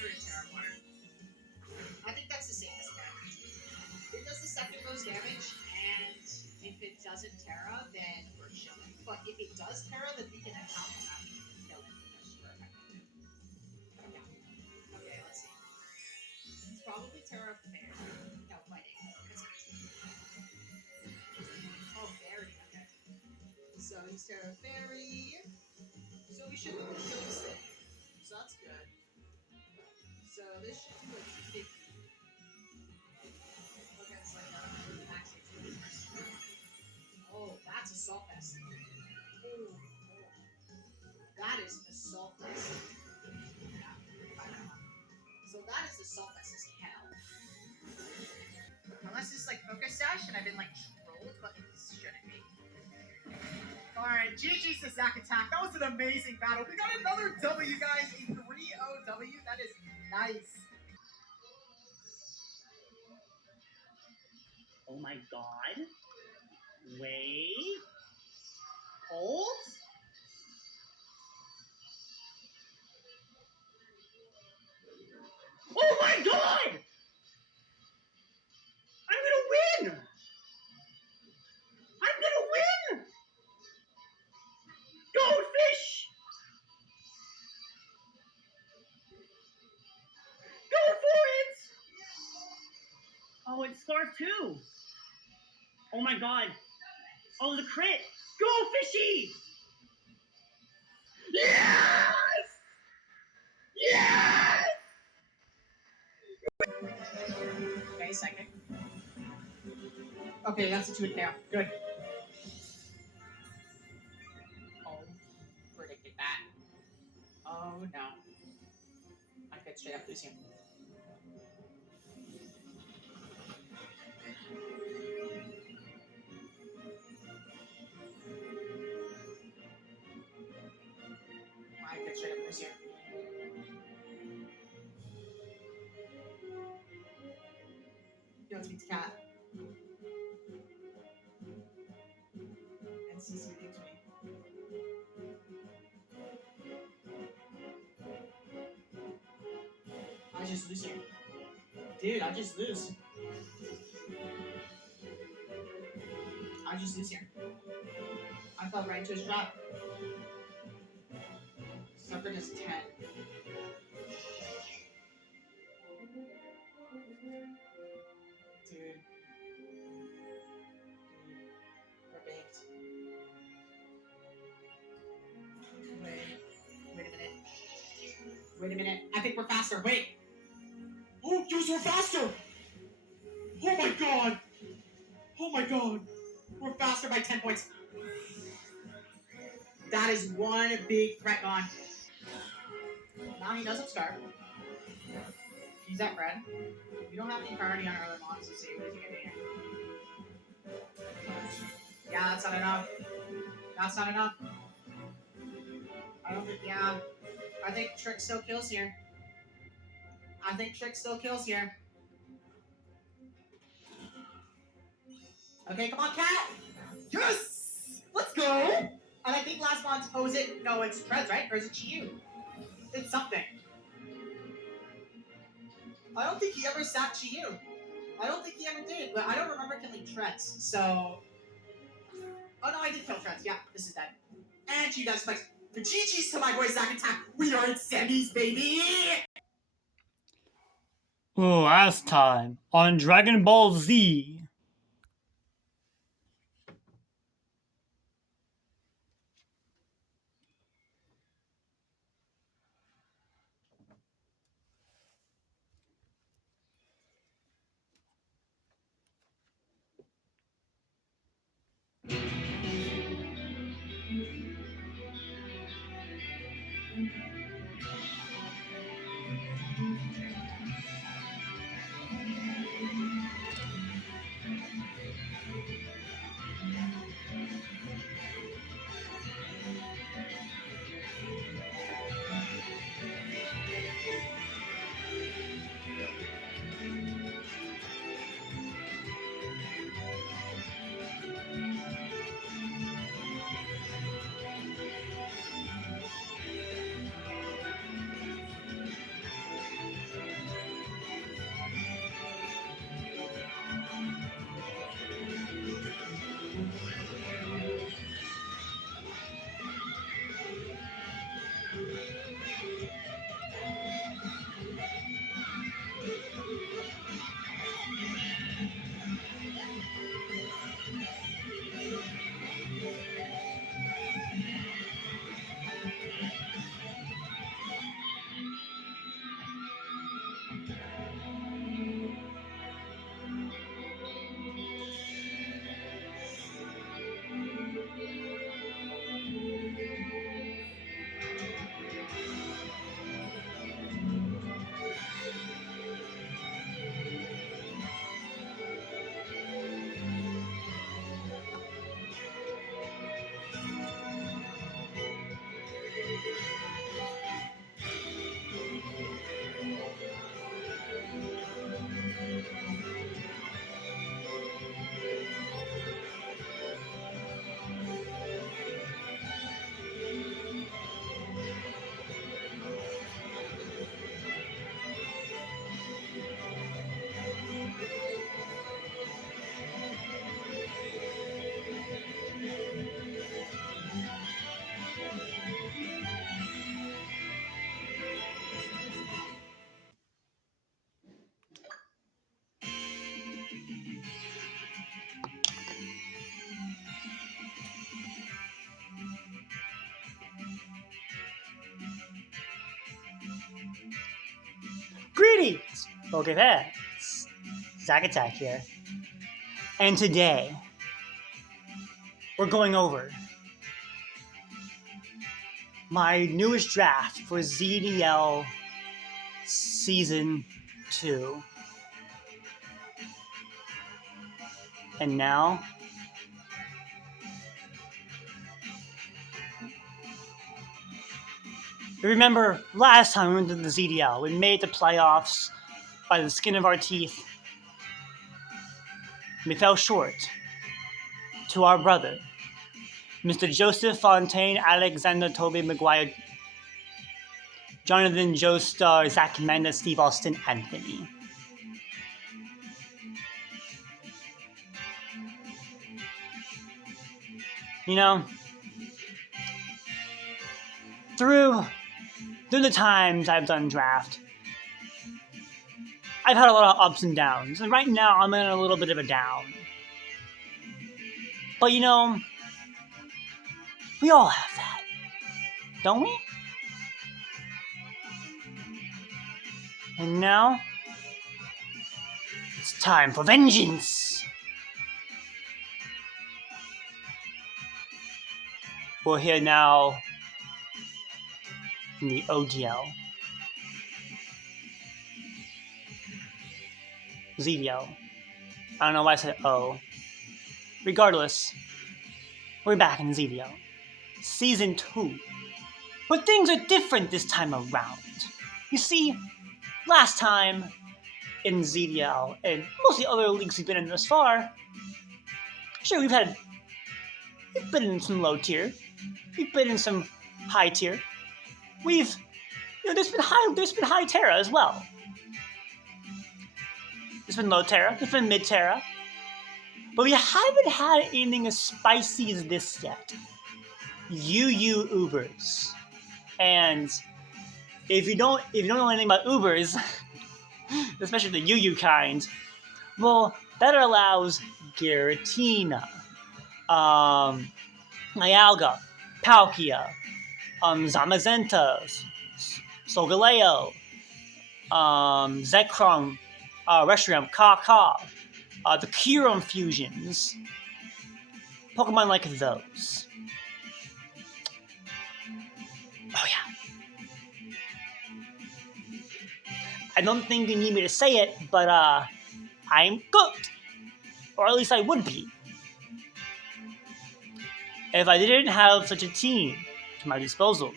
Fire and Terra Water. I think that's the safest bet. It does the second most damage, and if it doesn't Terra, then we're chilling. But if it does Terra, then we can account for that. Kill it. That's perfect. Yeah. Okay, let's see. It's probably Terra Fair. No, fighting. Oh, Fairy. Okay. So he's Terra Fairy. So we should be able to kill this thing. So that's good. So this should be like 50. Okay, it's like max HP. Oh, that's Assault Vest. Oh, that is Assault Vest. Yeah, so that is Assault Vest as hell. Unless it's like Focus Dash and I've been like trolled, but it shouldn't be. Alright, GG's to Zach Attack. That was an amazing battle. We got another W, guys. A 3-0 W. That is nice. Oh my god. Wait. Hold? Oh my god! I'm gonna win! I'm gonna win! Goldfish! Go for it! Oh, it's Scarf too! Oh my god! Oh, the crit! Go, fishy! Yes! Yes! Okay, second. Okay, that's a 2 KO. Good. Oh, predicted that. Oh no. I could straight up lose him. I could straight up lose him. Yo, let's beat the cat. And CC leaves me. I just lose here. Dude, I just lose. I just lose here. I fell right into his trap. Sucker does 10. Dude. We're baked. Wait a minute. Wait a minute. I think we're faster. Wait. Oh, dude, we're faster. Oh my god. Oh my god. We're faster by 10 points. That is one big threat gone. Now he does have Scarf. He's at red. We don't have any priority on our other mons to see what is he gonna do. Yeah, that's not enough. That's not enough. I don't think, yeah. I think Trick still kills here. I think Trick still kills here. Okay, come on, Cat! Yes! Let's go! And I think last month, oh, is it? No, it's Treads, right? Or is it Chiyu? It's something. I don't think he ever sacked Chiyu. I don't think he ever did, but I don't remember killing Treads, so... Oh no, I did kill Treads. Yeah, this is dead. And Chiyu does spikes. The GG's to my boy Zach Attack. We are in semis, baby! Oh, last time on Dragon Ball Z. Greetings, Pokefans. Zach Attack here. And today, we're going over my newest draft for ZDL Season 2. And now, remember last time we went to the ZDL, we made the playoffs by the skin of our teeth. We fell short to our brother, Mr. Joseph, Fontain, Alexander, Toby, McGuire, Johnathan, Joestar, Zachmander, Steve Austin, Anthony. You know, through the times I've done draft, I've had a lot of ups and downs, and right now I'm in a little bit of a down. But you know, we all have that, don't we? And now, it's time for vengeance! We're here now in the ODL. ZDL. I don't know why I said O. Regardless, we're back in ZDL. Season 2. But things are different this time around. You see, last time in ZDL, and most of the other leagues we've been in thus far, sure, we've been in some low tier. We've been in some high tier. There's been high Terra as well. There's been low Terra, there's been mid Terra. But we haven't had anything as spicy as this yet. UU Ubers. And if you don't know anything about Ubers, especially the UU kind, well, that allows Giratina, Nialga, Palkia, Zamazenta, Solgaleo, Zekrom, Reshiram, Kaka, the Kyurem fusions, Pokemon like those. Oh yeah. I don't think you need me to say it, but I'm good. Or at least I would be. If I didn't have such a team to my disposal.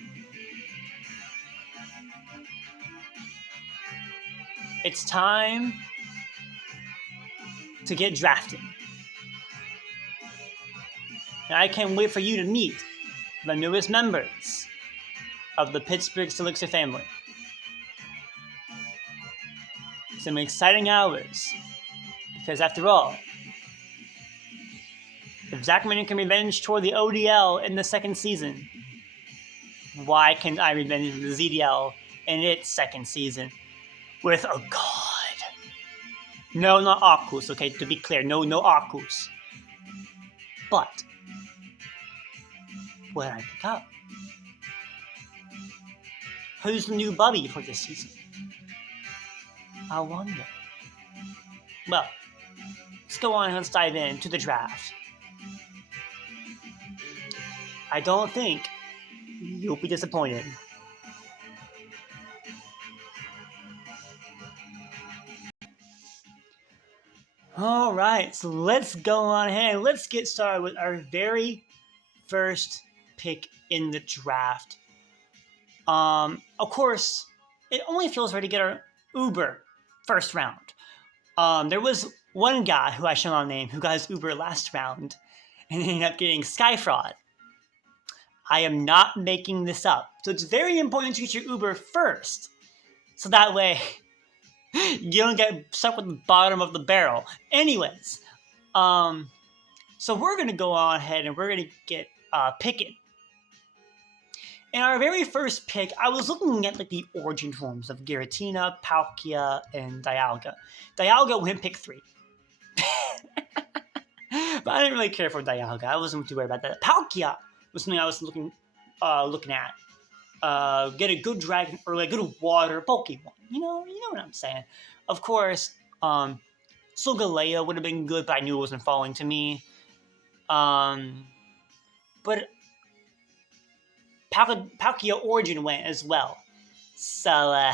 It's time to get drafted. And I can't wait for you to meet the newest members of the Pittsburgh Elixir family. Some exciting hours, because after all, if Zachmander can revenge toward the ODL in the second season, why can't I revenge the ZDL in its second season with a god? No, not Arcus, okay, to be clear, no Arcus. But, what did I pick up? Who's the new Bubby for this season? I wonder. Well, let's go on and let's dive into the draft. I don't think you'll be disappointed. Alright, so let's go on ahead and let's get started with our very first pick in the draft. Of course, it only feels right to get our Uber first round. There was one guy who I shall not name who got his Uber last round and ended up getting Skyfraud. I am not making this up. So it's very important to get your Uber first. So that way, you don't get stuck with the bottom of the barrel. Anyways, so we're going to go on ahead and we're going to get picking. In our very first pick, I was looking at like the origin forms of Giratina, Palkia, and Dialga. Dialga went pick 3. But I didn't really care for Dialga. I wasn't too worried about that. Palkia was something I was looking at. get a good dragon or a good water Pokemon. You know what I'm saying. Of course, Solgaleo would have been good, but I knew it wasn't falling to me. But Palkia Origin went as well. So,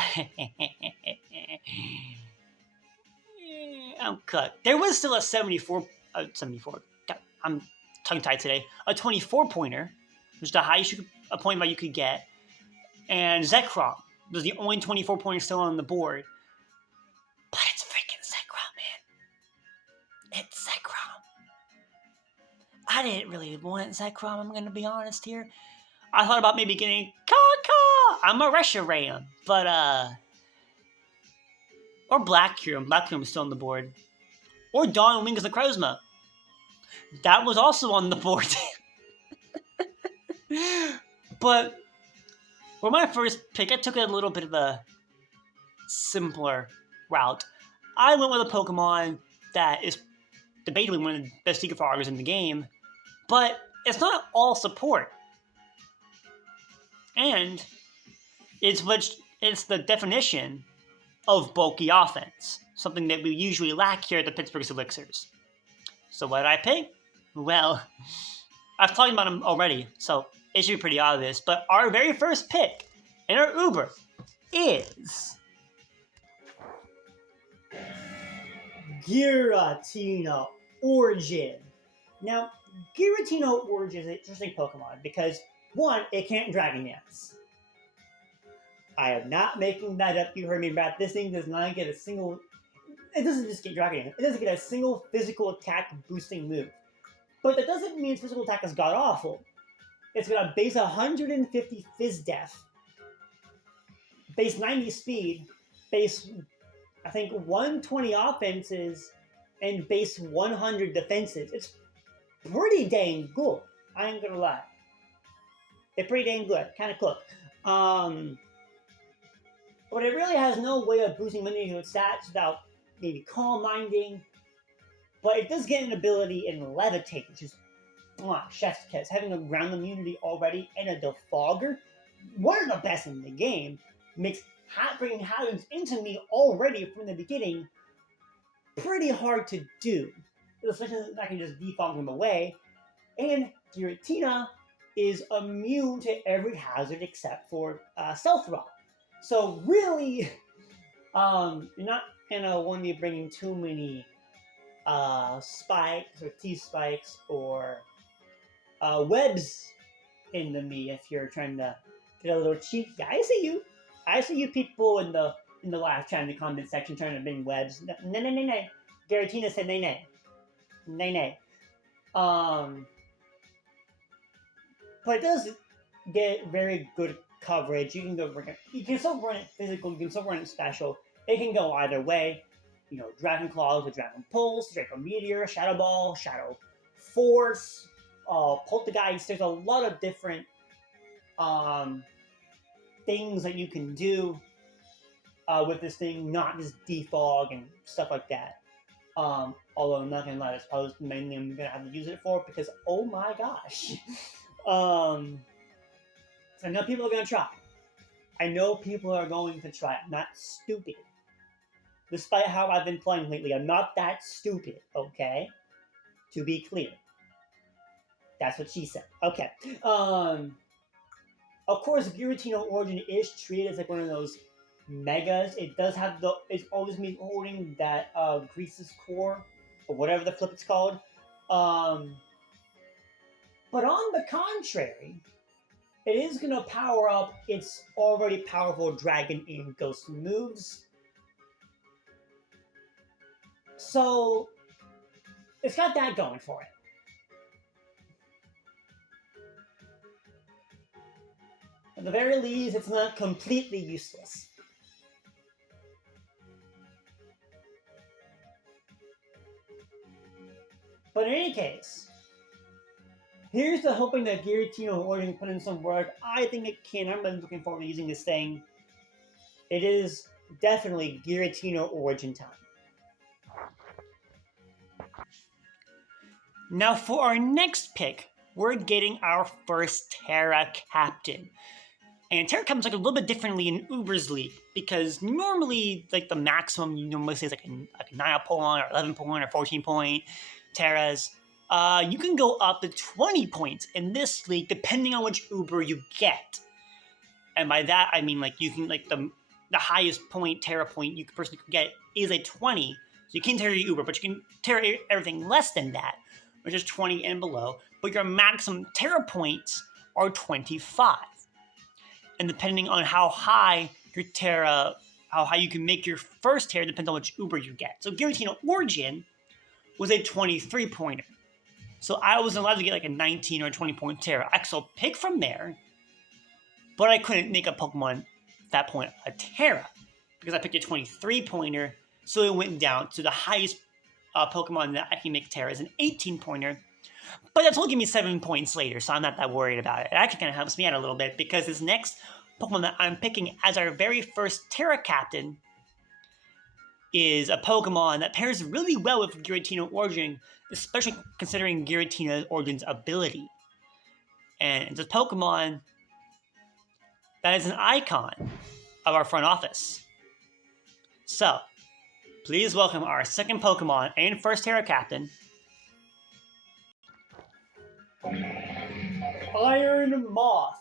I'm cut. There was still a 74. God, I'm tongue-tied today. A 24-pointer, which is the highest a point value you could get. And Zekrom was the only 24-pointer still on the board. But it's freaking Zekrom, man. It's Zekrom. I didn't really want Zekrom, I'm going to be honest here. I thought about maybe getting Kaka. I'm a Reshiram, but or Black Kyurem. Black Kyurem is still on the board. Or Dawn Wings of Necrozma. That was also on the board. But for my first pick, I took a little bit of a simpler route. I went with a Pokemon that is debatably one of the best Secret Froggers in the game, but it's not all support. And it's the definition of bulky offense, something that we usually lack here at the Pittsburgh Elixirs. So what did I pick? Well, I've talked about him already, so it should be pretty obvious. But our very first pick in our Uber is Giratina Origin. Now, Giratina Origin is an interesting Pokemon because, one, it can't Dragon Dance. I am not making that up. You heard me, Brad. This thing does not get a single... It doesn't just get Dragon Dance. It doesn't get a single physical attack boosting move. But that doesn't mean its physical attack is god-awful. It's got a base 150 Fizz Def, base 90 speed, base, I think, 120 offenses, and base 100 defenses. It's pretty dang good. I ain't gonna lie. It's pretty dang good. Kind of cool. But it really has no way of boosting many of its stats without maybe Calm Minding. But it does get an ability in Levitate, which is chef's kiss. Having a ground immunity already and a Defogger, one of the best in the game, makes bringing hazards into me already from the beginning pretty hard to do. Especially if I can just defog them away. And Giratina is immune to every hazard except for Stealth Rock. So really, you're not gonna want to be bringing too many spikes or T-spikes or webs into me if you're trying to get a little cheeky. I see you people in the live chat in the comment section trying to bring webs. No. Giratina said nay. But it does get very good coverage. You can still run it physical, you can still run it special. It can go either way. You know, Dragon Claws with Dragon Pulse, Draco Meteor, Shadow Ball, Shadow Force, Poltergeist. There's a lot of different things that you can do with this thing, not just defog and stuff like that. Although I'm not gonna lie, that's probably mainly I'm gonna have to use it for because oh my gosh. I know people are gonna try. I'm not stupid. Despite how I've been playing lately, I'm not that stupid, okay? To be clear. That's what she said. Okay. Of course, Giratina Origin is treated as like one of those megas. It does have it's always been holding that Grease's Core, or whatever the flip it's called. But on the contrary, it is going to power up its already powerful Dragon and Ghost moves. So, it's got that going for it. At the very least, it's not completely useless. But in any case, here's to hoping that Giratina Origin put in some work. I think it can. I'm really looking forward to using this thing. It is definitely Giratina Origin time. Now for our next pick, we're getting our first Terra Captain. And Terra Captain's like a little bit differently in Uber's league, because normally like the maximum you normally say is like a 9 point or 11 point or 14 point Terras. You can go up to 20 points in this league depending on which Uber you get. And by that I mean like you can like the highest point Terra point you personally can get is a 20. So you can Terra your Uber, but you can Terra everything less than that, which is 20 and below. But your maximum Terra points are 25. And depending on how high your Terra, how high you can make your first Terra depends on which Uber you get. So Giratina Origin was a 23 pointer. So I wasn't allowed to get like a 19 or a 20 point Terra. I could still pick from there, but I couldn't make a Pokemon at that point a Terra because I picked a 23 pointer. So it went down to the highest Pokemon that I can make Terra is an 18 pointer. But that's only give me 7 points later, so I'm not that worried about it. It actually kind of helps me out a little bit because this next Pokemon that I'm picking as our very first Terra Captain is a Pokemon that pairs really well with Giratina Origin, especially considering Giratina Origin's ability. And it's a Pokemon that is an icon of our front office. So, please welcome our second Pokemon and first Terra Captain, Iron Moth,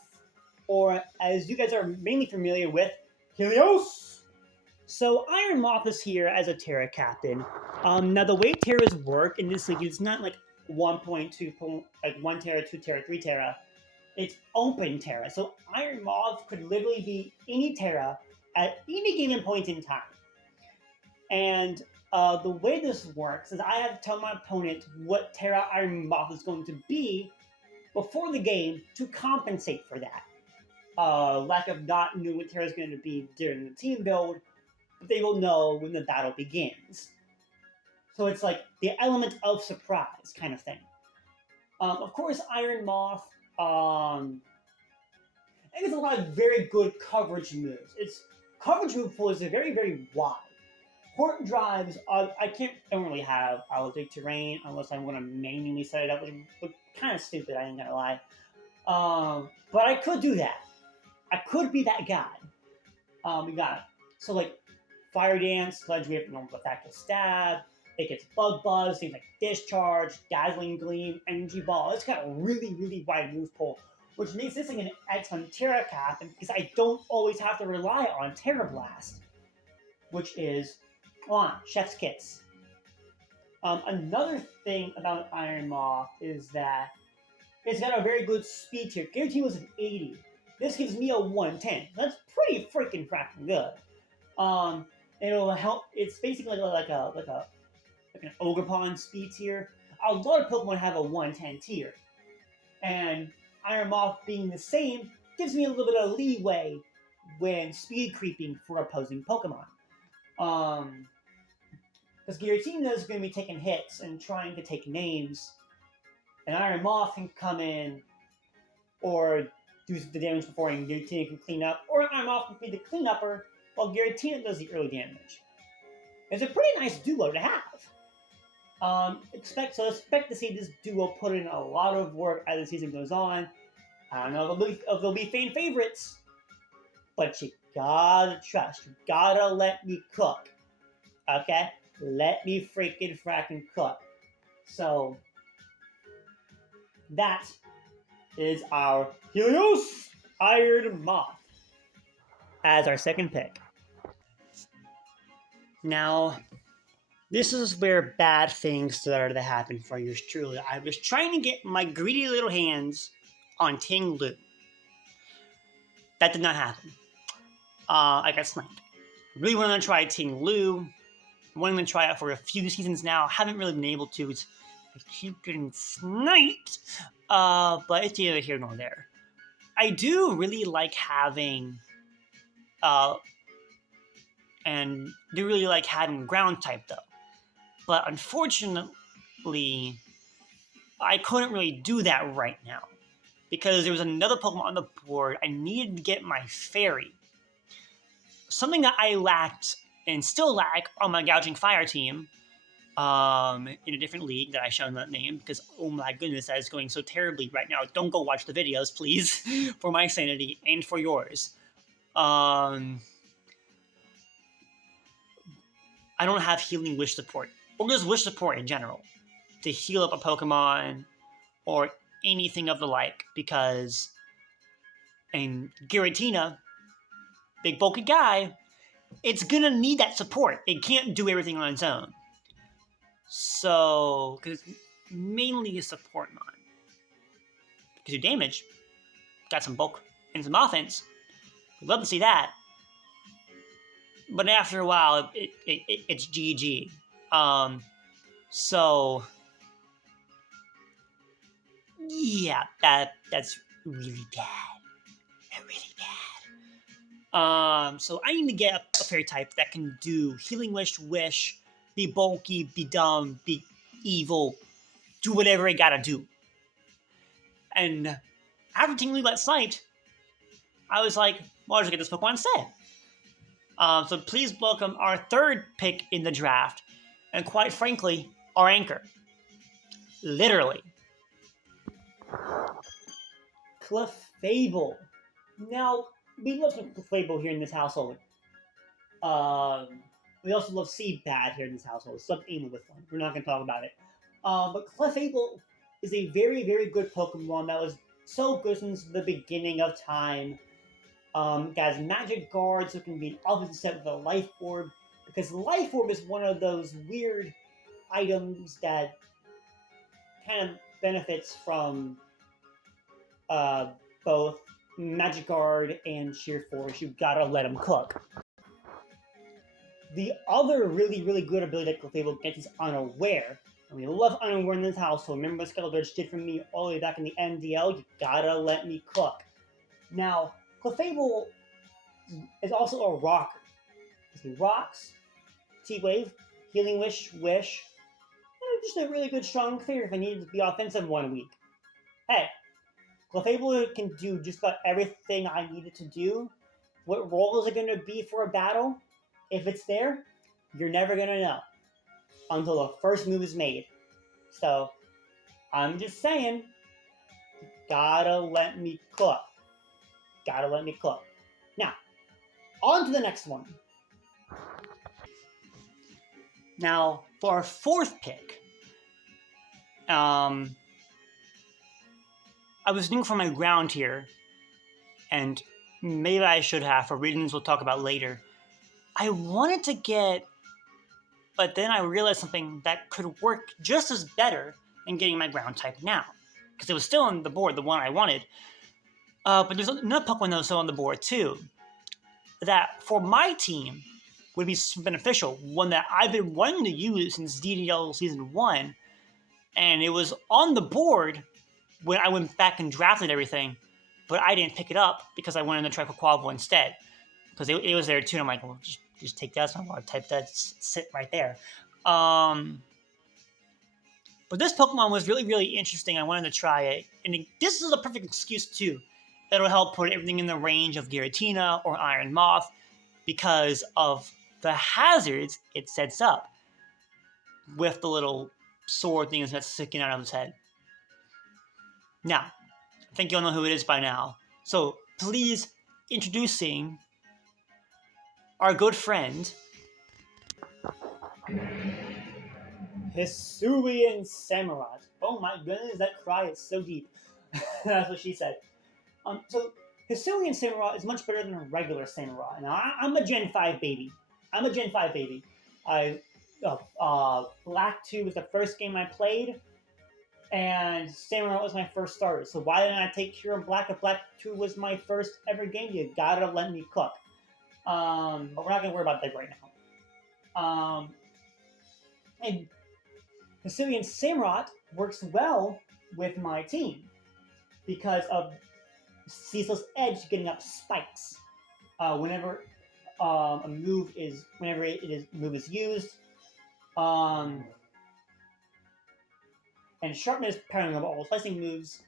or as you guys are mainly familiar with, Helios. So Iron Moth is here as a Terra Captain. Now the way Terras work in this league, it's not like 1.2 point, like 1 Terra, 2 Terra, 3 Terra. It's open Terra. So Iron Moth could literally be any Terra at any given point in time. And the way this works is I have to tell my opponent what Terra Iron Moth is going to be before the game to compensate for that. Lack of not knowing what Terra is going to be during the team build, but they will know when the battle begins. So it's like the element of surprise kind of thing. Of course, Iron Moth, it has a lot of very good coverage moves. Its coverage move pool is very, very wide. Port drives, don't really have Allotic Terrain unless I'm going to manually set it up, which would kind of stupid, I ain't gonna lie. But I could do that. I could be that guy. We got, so like, Fire Dance, Sludge Wave, Effective Stab, it gets Bug Buzz, things like Discharge, Dazzling Gleam, Energy Ball. It's got a really, really wide move pool, which makes this like an excellent Terra Captain because I don't always have to rely on Terra Blast, which is Chef's Kiss. Another thing about Iron Moth is that it's got a very good speed tier. Giratina was an 80. This gives me a 110. That's pretty freaking good. It'll help. It's basically like an Ogerpon speed tier. A lot of Pokemon have a 110 tier, and Iron Moth being the same gives me a little bit of leeway when speed creeping for opposing Pokemon. Because Giratina is going to be taking hits and trying to take names, and Iron Moth can come in or do the damage before and Giratina can clean up, or Iron Moth can be the cleanupper while Giratina does the early damage. It's a pretty nice duo to have. Expect to see this duo put in a lot of work as the season goes on. I don't know if they'll be fan favorites, but you gotta trust. You gotta let me cook. Okay? Let me freaking fracking cook. So, that is our Helios Iron Moth as our second pick. Now, this is where bad things started to happen for yours truly. I was trying to get my greedy little hands on Ting Lu. That did not happen. I got sniped. Really wanted to try Ting Lu. Wanting to try it for a few seasons now. Haven't really been able to. I keep getting sniped. But it's neither here nor there. I do really like having ground type though. But unfortunately, I couldn't really do that right now. Because there was another Pokemon on the board. I needed to get my Fairy. Something that I lacked and still lack on my Gouging Fire team in a different league that I shall not name because, oh my goodness, that is going so terribly right now. Don't go watch the videos, please, for my sanity and for yours. I don't have healing wish support, or just wish support in general, to heal up a Pokemon or anything of the like, because in Giratina, big bulky guy, it's gonna need that support. It can't do everything on its own. So, because it's mainly a support mon. Because your damage, got some bulk and some offense. We'd love to see that. But after a while, it's GG. So, yeah, that's really bad. Really bad. So I need to get a fairy type that can do healing wish, be bulky, be dumb, be evil, do whatever it gotta do. And after Team League got sniped, I was like, well, I'll just get this Pokemon instead. So please welcome our third pick in the draft, and quite frankly, our anchor. Literally. Clefable. Now, we love some Clefable here in this household. We also love Seabad here in this household. Sub Emo with one. We're not going to talk about it. But Clefable is a very, very good Pokemon that was so good since the beginning of time. It has magic guard, so it can be an opposite set with a life orb. Because life orb is one of those weird items that kind of benefits from both magic guard and sheer force. You gotta let them cook. The other really, really good ability that Clefable gets is Unaware. And we love Unaware in this house, so remember what Skeletorch did for me all the way back in the MDL? You gotta let me cook. Now, Clefable is also a rocker. He rocks, T-Wave, Healing Wish, and just a really good strong clear if I needed to be offensive one week. Hey, Clefable can do just about everything I needed to do. What role is it going to be for a battle? If it's there, you're never going to know until the first move is made. So, I'm just saying, gotta let me cook. Gotta let me cook. Now, on to the next one. Now, for our fourth pick, I was looking for my ground here, and maybe I should have, for reasons we'll talk about later. I wanted to get, but then I realized something that could work just as better than getting my ground type now. Because it was still on the board, the one I wanted. But there's another Pokemon that was still on the board too, that for my team would be beneficial. One that I've been wanting to use since DDL Season 1, and it was on the board when I went back and drafted everything, but I didn't pick it up because I wanted to try for Quavel instead. Because it was there too, and I'm like, well, just take that, so I'm going to type that, sit right there. But this Pokemon was really, really interesting. I wanted to try it, and this is a perfect excuse too. It'll help put everything in the range of Giratina or Iron Moth because of the hazards it sets up with the little sword things that's sticking out of his head. Now, I think you'll know who it is by now. So, please, introducing our good friend, Hisuian Samurott. Oh my goodness, that cry is so deep. That's what she said. So, Hisuian Samurott is much better than a regular Samurott. Now, I'm a Gen 5 baby. Black 2 was the first game I played, and Samurott was my first starter. So why didn't I take Cure Black if Black 2 was my first ever game? You gotta let me cook. But we're not gonna worry about that right now. And Hisuian Samurott works well with my team because of Ceaseless Edge getting up spikes whenever move is used, and Sharpness pairing up all slicing moves.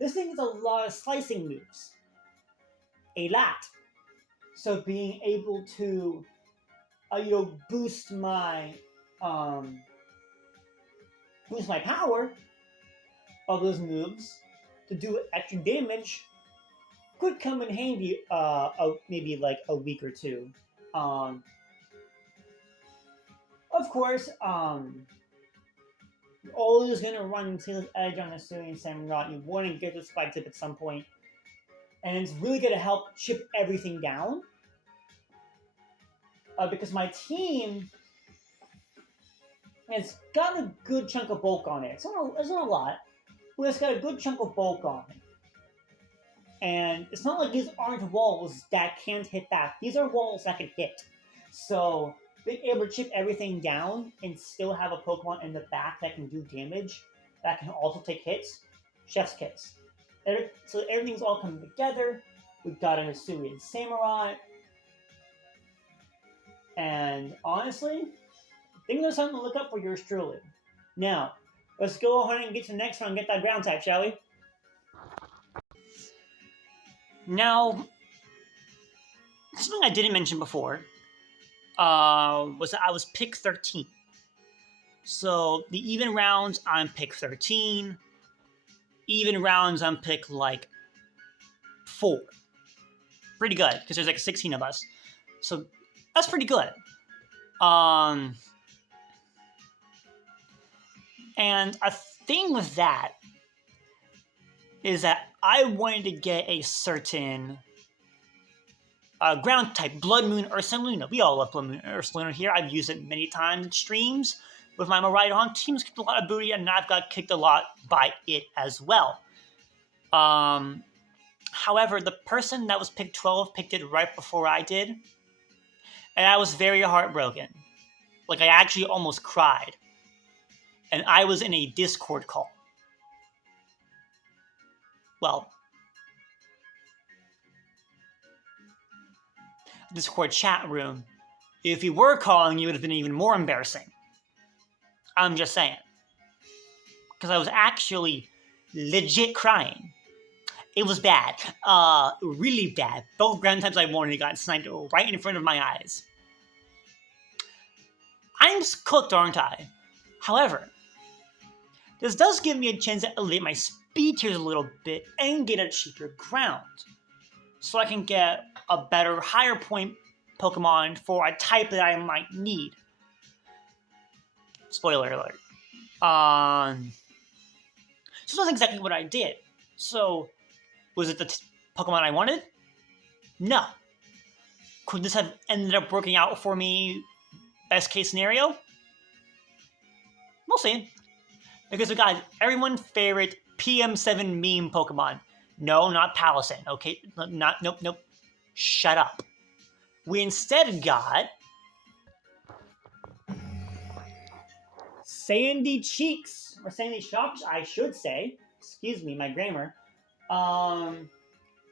This thing is a lot of slicing moves, a lot. So being able to boost my boost my power of those moves to do extra damage could come in handy maybe like a week or two. Of course, you're always going to run Taylor's Edge on a Syrian Samurai. You want to get the spike tip at some point, and it's really going to help chip everything down. Because my team has got a good chunk of bulk on it. It's not a lot, but it's got a good chunk of bulk on it. And it's not like these aren't walls that can't hit back. These are walls that can hit. So being able to chip everything down and still have a Pokemon in the back that can do damage, that can also take hits, chef's kiss. So everything's all coming together. We've got an Hisuian Samurai. And honestly, I think there's something to look up for yours truly. Now, let's go ahead and get to the next one and get that ground type, shall we? Now, something I didn't mention before was that I was pick 13. So the even rounds, I'm pick 13. Even rounds, I'm pick like 4. Pretty good, because there's like 16 of us. So that's pretty good. And a thing with that is that I wanted to get a certain ground type, Blood Moon Ursa Luna. We all love Blood Moon Ursa Luna here. I've used it many times in streams with my Miraidon. Team's kicked a lot of booty, and I've got kicked a lot by it as well. However, the person that was picked 12 picked it right before I did, and I was very heartbroken. Like, I actually almost cried. And I was in a Discord call. Well, Discord chat room. If you were calling, you would have been even more embarrassing. I'm just saying. Because I was actually legit crying. It was bad. Really bad. Both ground types I wanted got sniped right in front of my eyes. I'm cooked, aren't I? However, this does give me a chance to elevate my speed tiers a little bit and get a cheaper ground. So I can get a better, higher point Pokemon for a type that I might need. Spoiler alert. So that's exactly what I did. So, was it the Pokemon I wanted? No. Could this have ended up working out for me, best case scenario? We'll see. Because we got everyone's favorite PM7 meme Pokemon. No, not Palisade. Okay, nope. Shut up. We instead got Sandy Cheeks, or Sandy Shops, I should say. Excuse me, my grammar.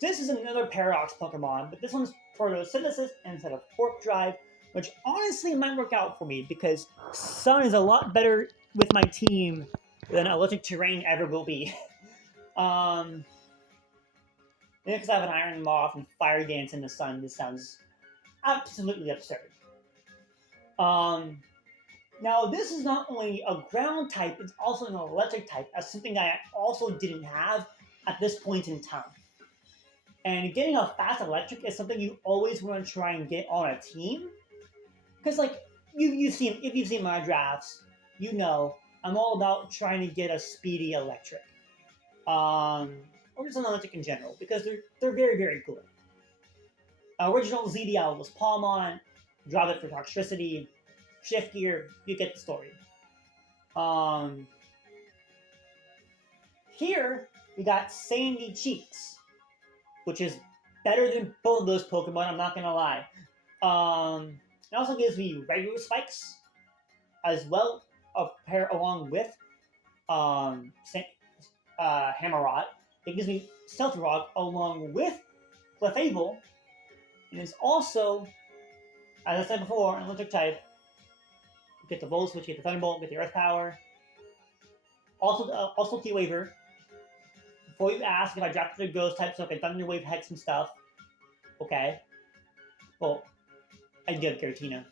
This is another Paradox Pokemon, but this one's Photosynthesis instead of Warp Drive, which honestly might work out for me because Sun is a lot better with my team than Electric Terrain ever will be. Because I have an Iron Moth and Fire Dance in the Sun, this sounds absolutely absurd. Now, this is not only a ground type, it's also an electric type, as something I also didn't have at this point in time. And getting a fast electric is something you always want to try and get on a team. Because, like, if you've seen my drafts, you know I'm all about trying to get a speedy electric. Or just an electric in general, because they're very, very good. Original ZDL was Palmon, drop it for Toxtricity, Shift Gear, you get the story. Here, we got Sandy Cheeks, which is better than both of those Pokemon, I'm not gonna lie. It also gives me regular spikes, as well, a pair along with Hammerrot. It gives me Stealth Rock along with Clefable, and it's also, as I said before, an electric type. You get the Volt Switch, you get the Thunderbolt, you get the Earth Power. Also T-Waver. Before you ask if I drafted a Ghost type so I can Thunder Wave, Hex, and stuff. Okay. Well, I did Giratina.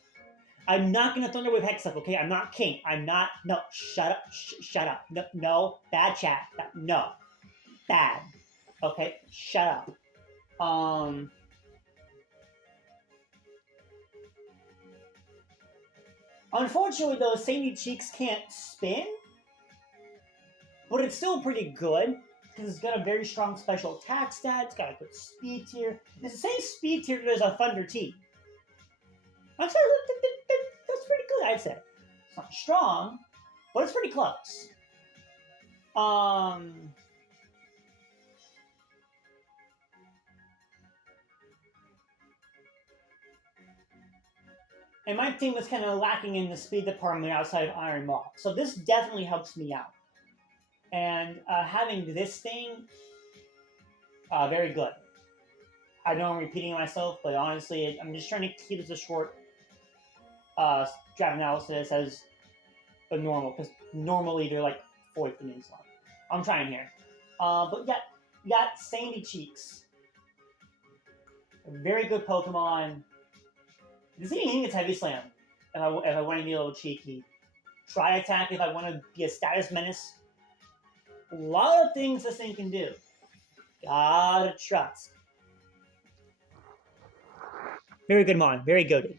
I'm not gonna Thunder Wave Hex up, okay? I'm not king. I'm not. No, shut up. Shut up. No, no, bad chat. No, bad. Okay, shut up. Unfortunately, though, Sandy Cheeks can't spin, but it's still pretty good because it's got a very strong special attack stat. It's got a good speed tier. It's the same speed tier as a Thunder T. That's pretty good, I'd say. It's not strong, but it's pretty close. And my team was kind of lacking in the speed department outside of Iron Maw. So this definitely helps me out. And having this thing, very good. I know I'm repeating myself, but honestly, I'm just trying to keep this a short draft analysis as a normal, because normally they're like 40 minutes long. I'm trying here. But yeah, you got Sandy Cheeks. A very good Pokemon. This thing gets Heavy Slam if I want to be a little cheeky. Try Attack if I want to be a status menace. A lot of things this thing can do. Gotta trust. Very good Mon. Very good.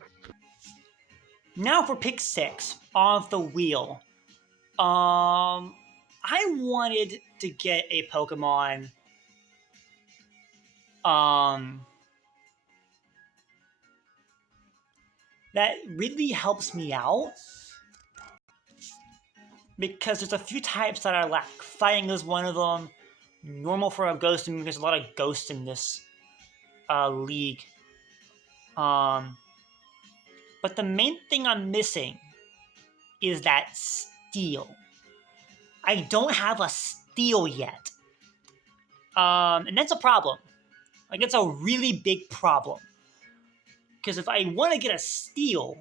Now for pick 6 off the wheel. I wanted to get a Pokemon that really helps me out, because there's a few types that I lack. Fighting is one of them. Normal for a ghost, and there's a lot of ghosts in this league. But the main thing I'm missing is that steel. I don't have a steel yet. And that's a problem. Like, it's a really big problem. Because if I want to get a steel,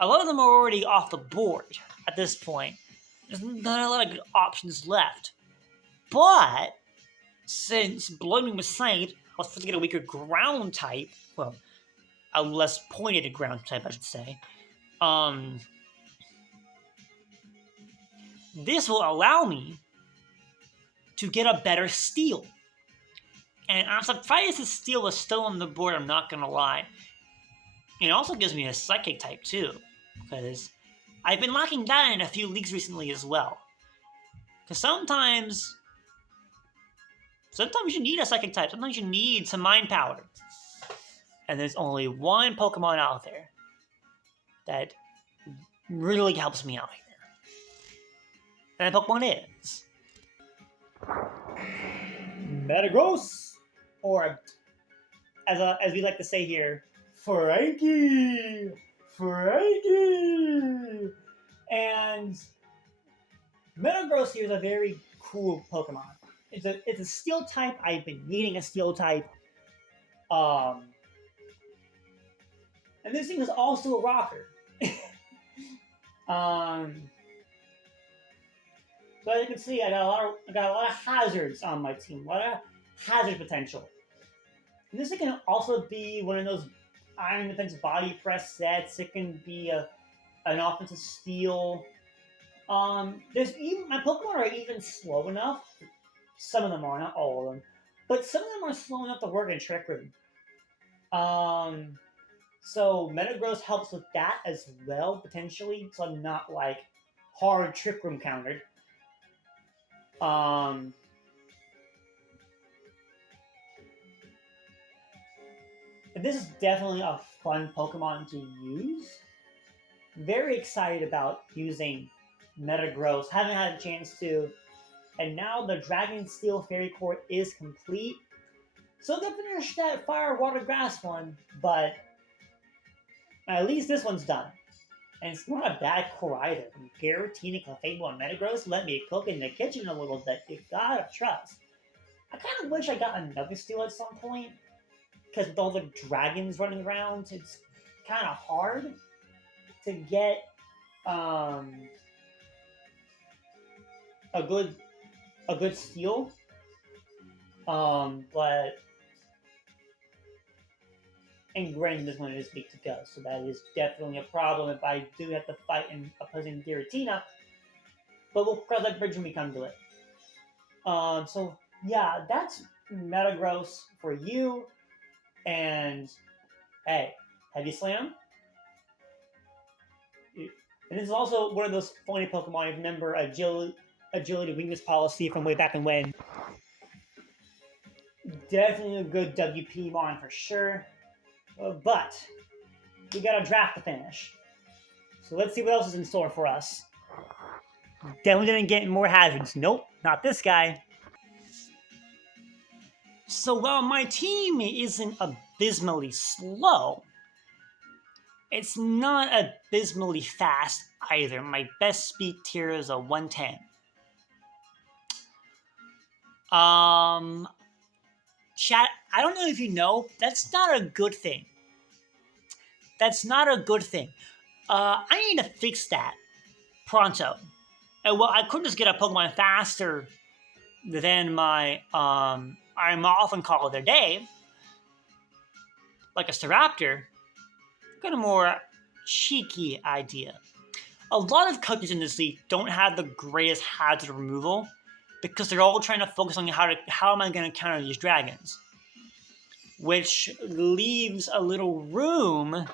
a lot of them are already off the board at this point. There's not a lot of good options left. But since Bloodwing was signed, I was supposed to get a weaker ground type. Well, a less pointed ground type, I should say. This will allow me to get a better steel. And I'm surprised the steel is still on the board, I'm not gonna lie. It also gives me a psychic type too, because I've been locking that in a few leagues recently as well. Because sometimes you need a psychic type, sometimes you need some mind power. And there's only one Pokemon out there that really helps me out here. And that Pokemon is Metagross, or as we like to say here, Frankie. And Metagross here is a very cool Pokemon. It's a steel type. I've been needing a steel type. And this thing is also a rocker. So as you can see, I got a lot of hazards on my team. A lot of hazard potential. And this can also be one of those Iron Defense Body Press sets. It can be an offensive steal. There's even my Pokemon are even slow enough. Some of them are, not all of them, but some of them are slow enough to work in Trick Room. So Metagross helps with that as well, potentially. So I'm not like hard Trick Room countered. And this is definitely a fun Pokemon to use. Very excited about using Metagross. Haven't had a chance to. And now the Dragon Steel Fairy Core is complete. So they'll finish that Fire, Water, Grass one, but at least this one's done. And it's not a bad core either. Giratina, Clefable, and Metagross let me cook in the kitchen a little bit. You gotta trust. I kind of wish I got another steel at some point, because with all the dragons running around, it's kind of hard to get a good steal. But and granted this one is weak to go, so that is definitely a problem if I do have to fight an opposing Giratina. But we'll cross that bridge when we come to it. So yeah, that's Metagross for you. And hey, Heavy Slam. And this is also one of those funny Pokemon. I remember agility weakness policy from way back when. Definitely a good WP mon for sure. But we got a draft to finish. So let's see what else is in store for us. Definitely didn't get more hazards. Nope, not this guy. So while my team isn't abysmally slow, it's not abysmally fast either. My best speed tier is a 110. Chat, I don't know if you know, that's not a good thing. That's not a good thing. I need to fix that pronto. And well, I could just get a Pokemon faster than my I'm often called their day, like a Staraptor. Got a more cheeky idea. A lot of coaches in this league don't have the greatest hazard removal because they're all trying to focus on how am I going to counter these dragons, which leaves a little room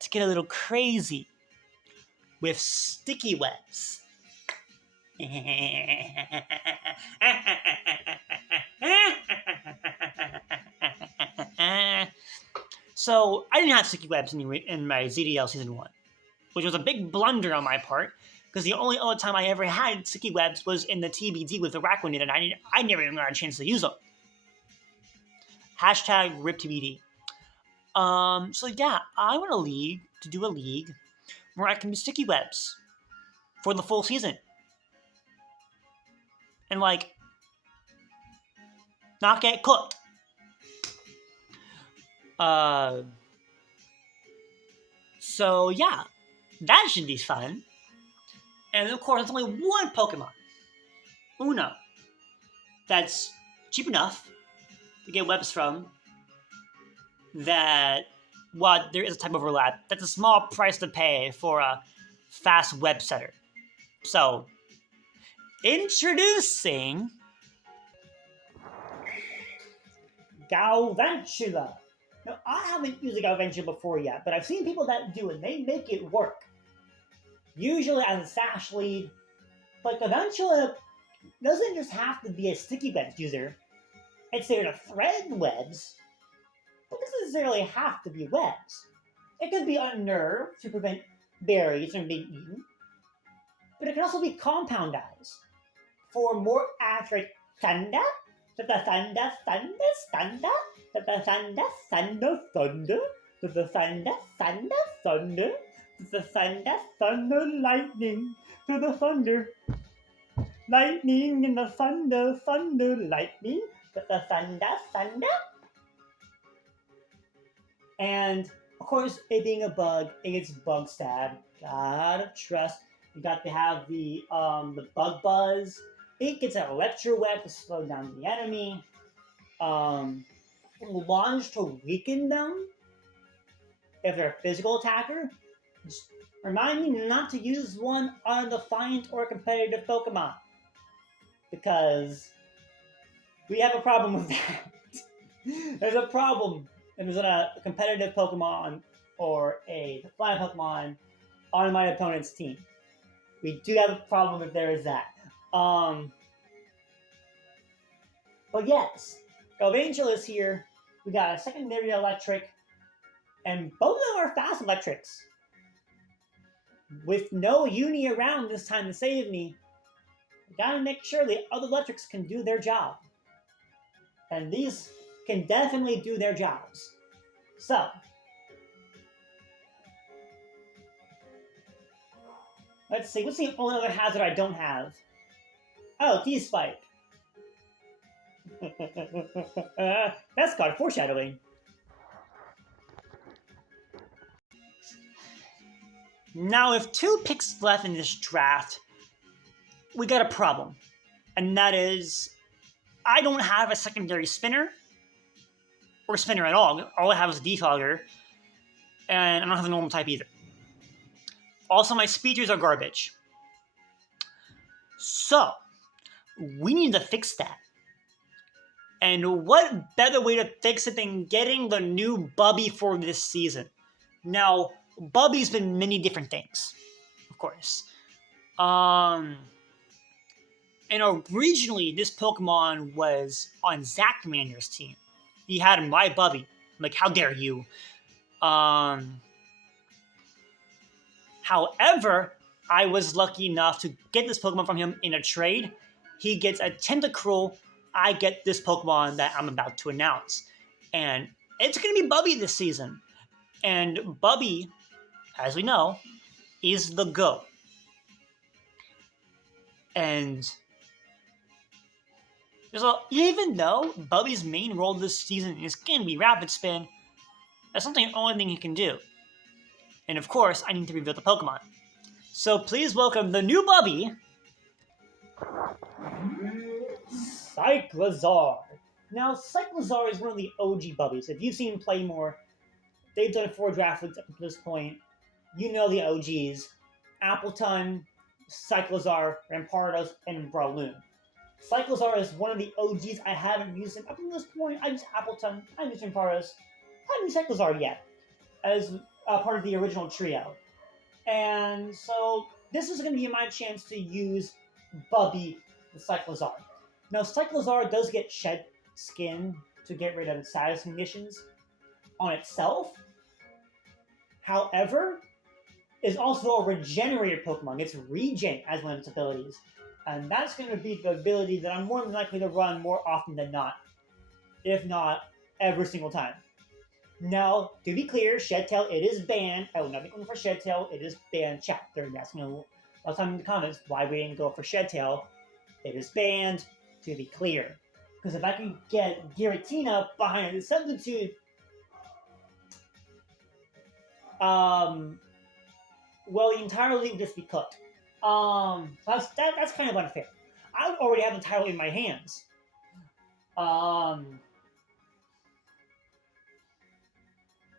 to get a little crazy with sticky webs. So I didn't have sticky webs in my ZDL Season 1, which was a big blunder on my part, because the only other time I ever had sticky webs was in the TBD with the Raquanid, and I never even got a chance to use them. Hashtag RipTBD. So yeah, I want to do a league where I can do sticky webs for the full season. And not get cooked. So yeah, that should be fun. And of course, there's only one Pokemon, Uno, that's cheap enough to get webs from. That, while there is a type overlap, that's a small price to pay for a fast web setter. So, introducing Galvantula. Now, I haven't used a Galvantula before yet, but I've seen people that do it. They make it work. Usually as a sash lead, but Galvantula doesn't just have to be a sticky webs user. It's there to thread webs, but doesn't necessarily have to be webs. It could be Unnerve to prevent berries from being eaten, but it can also be Compound Eyes for more accurate thunder. The thunder, thunder, thunder. The thunder, thunder, thunder. The thunder, thunder, thunder. The thunder, thunder, lightning. To the thunder, lightning, and the thunder, thunder, lightning. The thunder, thunder. And of course, it being a bug, it gets bug stab. Gotta trust. You got to have the bug buzz. It gets an electro web to slow down the enemy. Launch to weaken them if they're a physical attacker. Just remind me not to use one on the Defiant or competitive Pokemon, because we have a problem with that. There's a problem if there's a competitive Pokemon or a Defiant Pokemon on my opponent's team. We do have a problem if there is that. But yes, Galvantula is here. We got a secondary electric, and both of them are fast electrics. With no uni around this time to save me, we gotta make sure the other electrics can do their job. And these can definitely do their jobs. So, let's see, what's the only other hazard I don't have? Oh, T-Spike. That's called foreshadowing. Now, with 2 picks left in this draft, we got a problem. And that is, I don't have a secondary spinner. or spinner at all. All I have is a defogger, and I don't have a normal type either. Also, my speeders are garbage. So, we need to fix that. And what better way to fix it than getting the new Bubby for this season? Now, Bubby's been many different things, of course. And originally, this Pokemon was on Zachmander's team. He had my Bubby. I'm like, how dare you? However, I was lucky enough to get this Pokemon from him in a trade. He gets a Tentacruel. I get this Pokemon that I'm about to announce. And it's going to be Bubby this season. And Bubby, as we know, is the GOAT. And so even though Bubby's main role this season is going to be Rapid Spin, that's not the only thing he can do. And of course, I need to reveal the Pokemon. So please welcome the new Bubby, Cyclizar. Now, Cyclizar is one of the OG Bubbies. If you've seen Playmore, they've done 4 draft leagues up to this point. You know the OGs. Appleton, Cyclizar, Rampardos, and Breloom. Cyclizar is one of the OGs. I haven't used him up to this point. I used Appleton, I used Rampardos. I haven't used Cyclizar yet as part of the original trio. And so this is going to be my chance to use Bubby the Cyclizar. Now, Cyclizar does get shed skin to get rid of status conditions on itself. However, is also a regenerator Pokemon. It's regen as one of its abilities. And that's going to be the ability that I'm more than likely to run more often than not. If not, every single time. Now, to be clear, Shedtail, it is banned. I will not be going for Shedtail. It is banned. Chat, they're asking a lot of time in the comments why we didn't go for Shedtail. It is banned, to be clear. Because if I can get Giratina behind the substitute, well, the entire league would just be cooked. That's kind of unfair. I already have the title in my hands.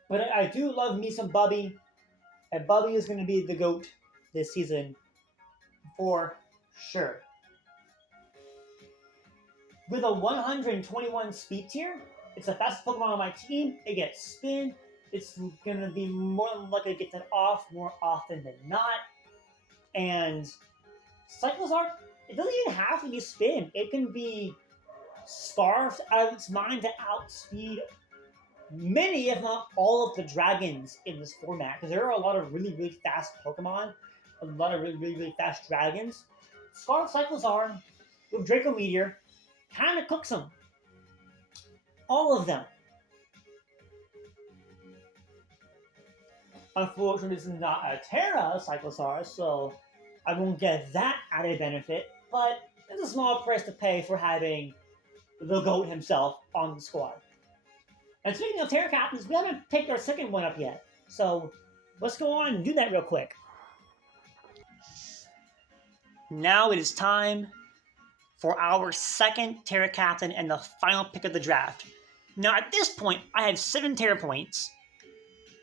But I do love me some Bubby. And Bubby is going to be the GOAT this season. For sure. With a 121 speed tier, it's the fastest Pokemon on my team. It gets spin. It's going to be more than likely to get that off more often than not. And Cyclizar, it doesn't even have to be spin. It can be scarfed out of its mind to outspeed many, if not all, of the dragons in this format. Because there are a lot of really, really fast Pokemon. A lot of really, really, really fast dragons. Scarf Cyclizar with Draco Meteor kind of cooks them. All of them. Unfortunately, this is not a Terra Cyclizar, so I won't get that added benefit, but it's a small price to pay for having the GOAT himself on the squad. And speaking of Terra Captains, we haven't picked our second one up yet, so let's go on and do that real quick. Now it is time for our second Terra Captain and the final pick of the draft. Now at this point, I have 7 Terra points,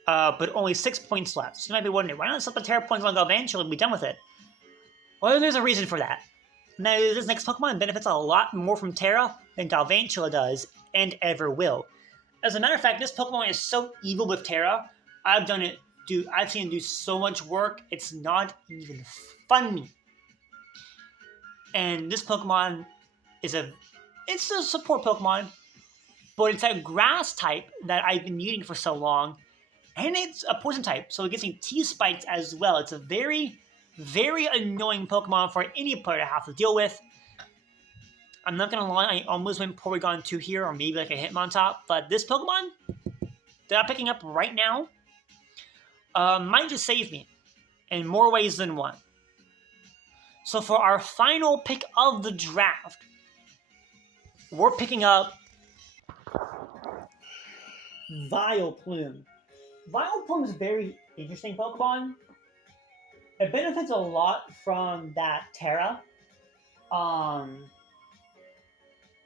but only 6 points left. So you might be wondering, why not set the Terra points on Galvantula and be done with it? Well, there's a reason for that. Now, this next Pokemon benefits a lot more from Terra than Galvantula does, and ever will. As a matter of fact, this Pokemon is so evil with Terra, I've seen it do so much work, it's not even funny. And this Pokemon is it's a support Pokemon, but it's a grass type that I've been using for so long, and it's a poison type, so it gets me T-Spikes as well. It's a very, very annoying Pokemon for any player to have to deal with. I'm not gonna lie, I almost went Porygon 2 here, or maybe like a Hitmontop, but this Pokemon that I'm picking up right now might just save me in more ways than one. So for our final pick of the draft, we're picking up Vileplume. Vileplume is a very interesting Pokemon. It benefits a lot from that Terra. And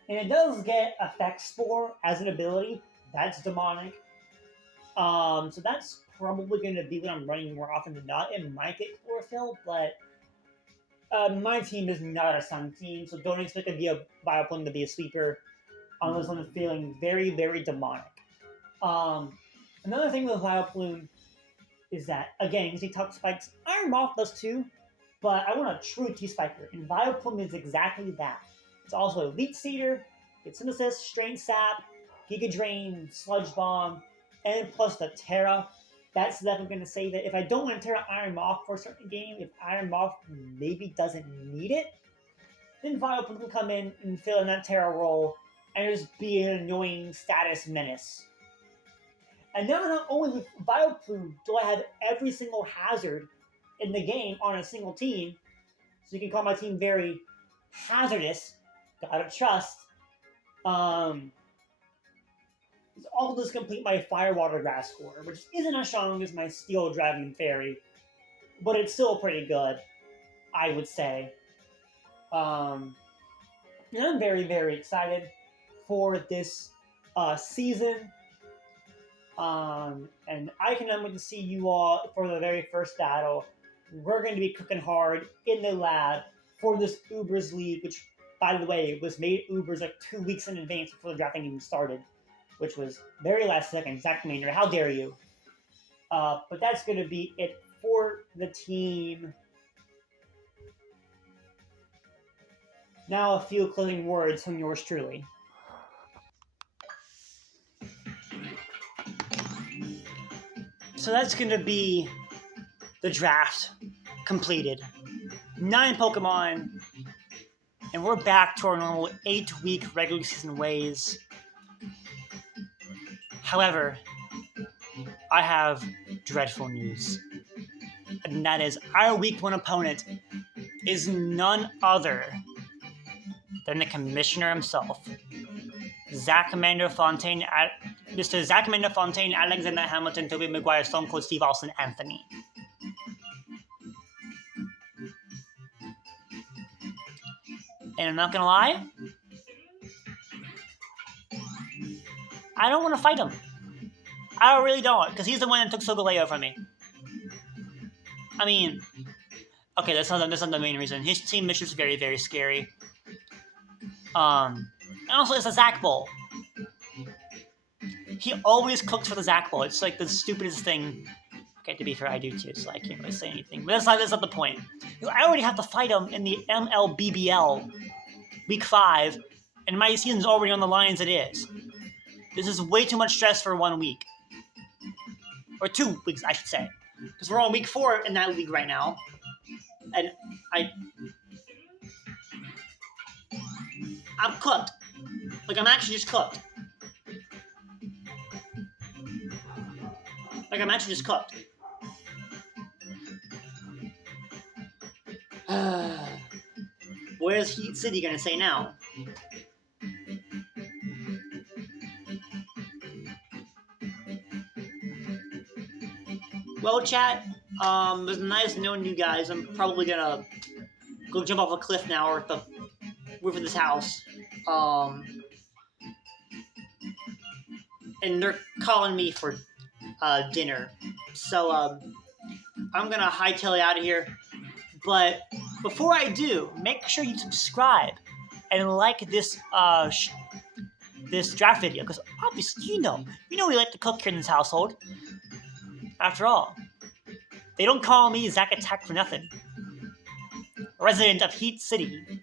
it does get Effect Spore as an ability. That's demonic. So that's probably going to be what I'm running more often than not. It might get chlorophyll, but my team is not a sun team, so don't expect a Vileplume to be a sweeper unless I'm feeling very, very demonic. Another thing with Vileplume is that, again, because he Talk Spikes, Iron Moth does too, but I want a true T-Spiker, and Vileplume is exactly that. It's also Elite Seeder, it's Synthesis, Strain Sap, Giga Drain, Sludge Bomb, and plus the Terra. That's definitely going to say that if I don't want to Terra Iron Moth for a certain game, if Iron Moth maybe doesn't need it, then Vileplume can come in and fill in that Terra role and just be an annoying status menace. And now not only with Vileplume do I have every single hazard in the game on a single team, so you can call my team very hazardous, gotta trust. All this complete my Fire Water Grass score, which isn't as strong as my Steel Dragon Fairy, but it's still pretty good, I would say. And I'm very, very excited for this season. And I cannot wait to see you all for the very first battle. We're going to be cooking hard in the lab for this Ubers League, which, by the way, was made Ubers like 2 weeks in advance before the drafting even started, which was very last second. Zachmander, how dare you? But that's going to be it for the team. Now a few closing words from yours truly. So that's going to be the draft completed. 9 Pokemon, and we're back to our normal 8-week regular season ways. However, I have dreadful news. And that is our week 1 opponent is none other than the commissioner himself, Zachmander, Fontain, Mr. Zachmander, Fontain, Alexander Hamilton, Toby, McGuire, Stone Cold Steve Austin, Anthony. And I'm not gonna lie, I don't want to fight him. I really don't, because he's the one that took Solgaleo from me. I mean, okay, that's not the main reason. His team mission is very, very scary. And also, it's a Zach Bowl. He always cooks for the Zach Bowl. It's like the stupidest thing. Okay, to be fair, I do too, so I can't really say anything. But that's not the point. I already have to fight him in the MLBBL week 5, and my season's already on the line as it is. This is way too much stress for 1 week. Or 2 weeks, I should say. Because we're on week 4 in that league right now. And I'm cooked. Like, I'm actually just cooked. Where's Heat City gonna say now? Well, chat, it was nice knowing you guys. I'm probably gonna go jump off a cliff now or at the roof of this house. And they're calling me for dinner. So, I'm gonna hightail it out of here. But before I do, make sure you subscribe and like this this draft video, because obviously you know we like to cook here in this household. After all, they don't call me Zach Attack for nothing. Resident of Heat City.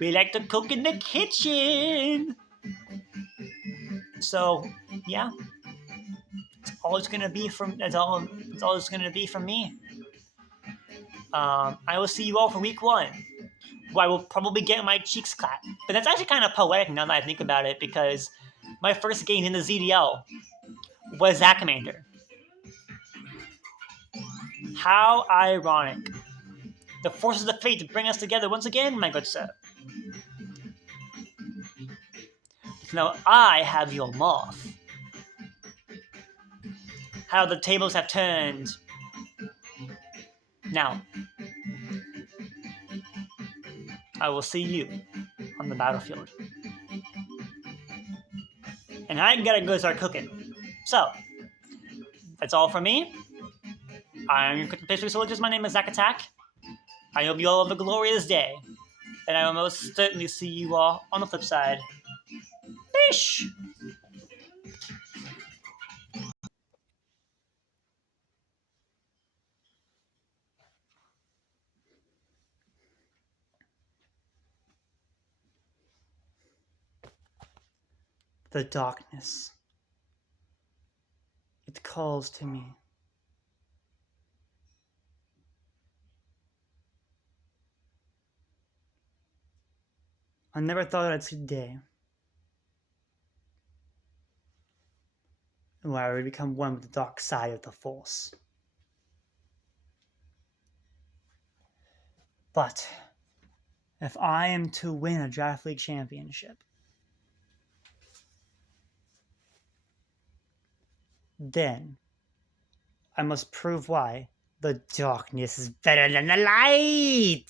We like to cook in the kitchen. So, yeah. That's all it's gonna be from me. I will see you all for week 1. Where I will probably get my cheeks clapped. But that's actually kind of poetic now that I think about it, because my first game in the ZDL was Zachmander. How ironic. The forces of fate bring us together once again, my good sir. Now I have your moth. How the tables have turned. Now, I will see you on the battlefield. and I gotta go start cooking. So, that's all from me. I'm your Cooking Pastry Soldiers. My name is Zach Attack. I hope you all have a glorious day, and I will most certainly see you all on the flip side. Bish! The darkness. It calls to me. I never thought I'd see the day where I would become one with the dark side of the Force. But if I am to win a Draft League championship, then I must prove why the darkness is better than the light.